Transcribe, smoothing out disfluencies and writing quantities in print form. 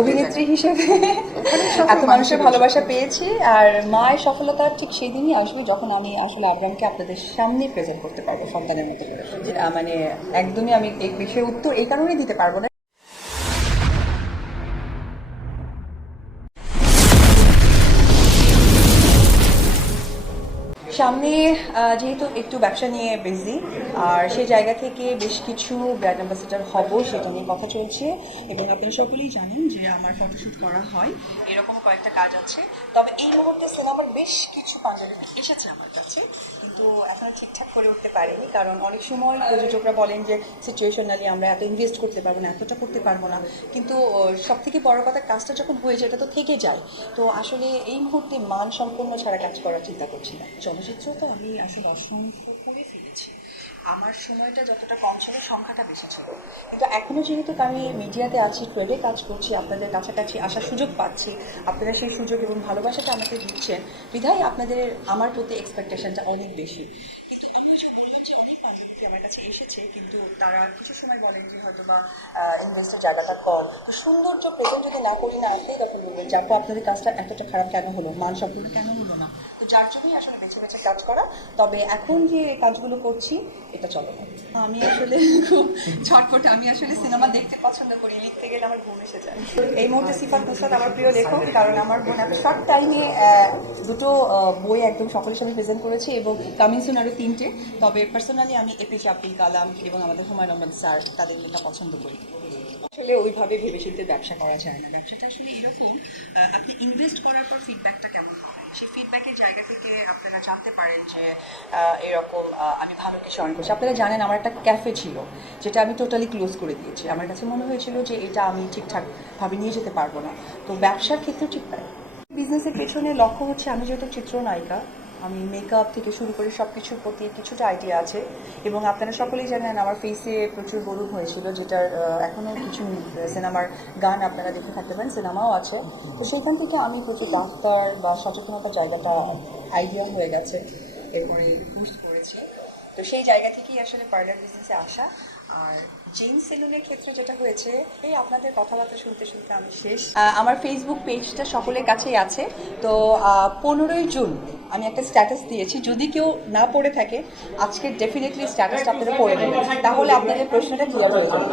অভিনেত্রী হিসেবে এত মানুষের ভালোবাসা পেয়েছি, আর মায়ের সফলতা ঠিক সেদিনই আসবে যখন আমি আসলে আব্রামকে আপনাদের সামনে প্রেজেন্ট করতে পারবো সন্তানের মতো করে। মানে একদমই আমি এই বিষয়ে উত্তর এই কারণেই দিতে পারবো না। সামনে যেহেতু একটু ব্যবসা নিয়ে বিজি, আর সেই জায়গা থেকে বেশ কিছু ব্র্যান্ড অ্যাম্বাসেডার হব সেটা নিয়ে কথা চলছে, এবং আপনারা সকলেই জানেন যে আমার ফটোশ্যুট করা হয়, এরকম কয়েকটা কাজ আছে। তবে এই মুহূর্তে সিনেমার বেশ কিছু পাঞ্জাবি এসেছে আমার কাছে, কিন্তু এখনো ঠিকঠাক করে উঠতে পারিনি, কারণ অনেক সময় প্রযোজকরা বলেন যে সিচুয়েশনালি আমরা এত ইনভেস্ট করতে পারবো না, এতটা করতে পারবো না, কিন্তু সব থেকে বড় কথা কাজটা যখন হয়ে যায় এটা তো থেকে যায়। তো আসলে এই মুহূর্তে মান সম্পন্ন ছাড়া কাজ করার চিন্তা করছি না। চলচ্চিত্র তো আমি আসলে অসংখ্য করে ফেলেছি, আমার সময়টা যতটা কম ছিল সংখ্যাটা বেশি ছিল, কিন্তু এখনও যেহেতু আমি মিডিয়াতে আছি, ট্রেডে কাজ করছি, আপনাদের কাছাকাছি আসার সুযোগ পাচ্ছি, আপনারা সেই সুযোগ এবং ভালোবাসাটা আমাকে দিচ্ছেন, বিধায় আপনাদের আমার প্রতি এক্সপেকটেশনটা অনেক বেশি। কিন্তু আমরা যে বললাম যে অনেক বান্ধবী আমার কাছে এসেছে, কিন্তু তারা কিছু সময় বলেন যে হয়তো বা ইনভেস্টের জায়গাটা কম, তো সৌন্দর্য প্রেজেন্ট যদি না করি না আসলেই তখন বলবেন যে আপু আপনাদের কাজটা এতটা খারাপ কেন হলো, মান সম্পূর্ণ কেন হলো না। তো যার জন্যই আসলে বেছে বেছে কাজ করা। তবে এখন যে কাজগুলো করছি এটা চলে না। আমি আসলে খুব ছটফট, আমি আসলে সিনেমা দেখতে পছন্দ করি, লিখতে গেলে আমার ঘুম এসে যায়। এই মুহূর্তে সিফাত নুসরাত আমার প্রিয় লেখক, কারণ আমার বোন এত শর্ট টাইমে দুটো বই একদম সকলের সামনে প্রেজেন্ট করেছে, এবং কামিং সুন আরও 3টে। তবে পার্সোনালি আমি এপিজে আব্দুল কালাম এবং আমাদের হুমায়ুন আহমেদ স্যার তাদের লেখা পছন্দ করি। আসলে ওইভাবে ভেবেচিন্তে ব্যবসা করা যায় না, ব্যবসাটা আসলে এরকম, আপনি ইনভেস্ট করার পর ফিডব্যাকটা কেমন হয় সেই ফিডব্যাকের জায়গা থেকে আপনারা জানতে পারেন যে এরকম আমি ভালো কিছু অর্ন করছি। আপনারা জানেন আমার একটা ক্যাফে ছিল যেটা আমি টোটালি ক্লোজ করে দিয়েছি, আমার কাছে মনে হয়েছিল যে এটা আমি ঠিকঠাকভাবে নিয়ে যেতে পারবো না। তো ব্যবসার ক্ষেত্রেও ঠিক তাই। বিজনেসের পেছনে লক্ষ্য হচ্ছে, আমি যেহেতু চিত্রনায়িকা, আমি মেকআপ থেকে শুরু করে সব কিছুর প্রতি কিছুটা আইডিয়া আছে, এবং আপনারা সকলেই জানেন আমার ফেসে প্রচুর বরুণ হয়েছিল, যেটার এখনও কিছু সিনেমার গান আপনারা দেখে থাকতে পারেন, সিনেমাও আছে। তো সেইখান থেকে আমি প্রচুর ডাক্তার বা সচেতনতার জায়গাটা আইডিয়া হয়ে গেছে, এরপরে বুস্ট করেছি। তো সেই জায়গা থেকেই আসলে পার্লার বিজনেসে আসা। আর জেন সেলুনের ক্ষেত্রে যেটা হয়েছে, এই আপনাদের কথাবার্তা শুনতে শুনতে আমি শেষ। আমার ফেসবুক পেজটা সকলের কাছেই আছে। তো 15ই জুন আমি একটা স্ট্যাটাস দিয়েছি, যদি কেউ না পড়ে থাকে আজকে ডেফিনেটলি স্ট্যাটাসটা আপনারা পড়ে নেবেন, তাহলে আপনাদের প্রশ্নটা ক্লিয়ার হয়ে যাবে।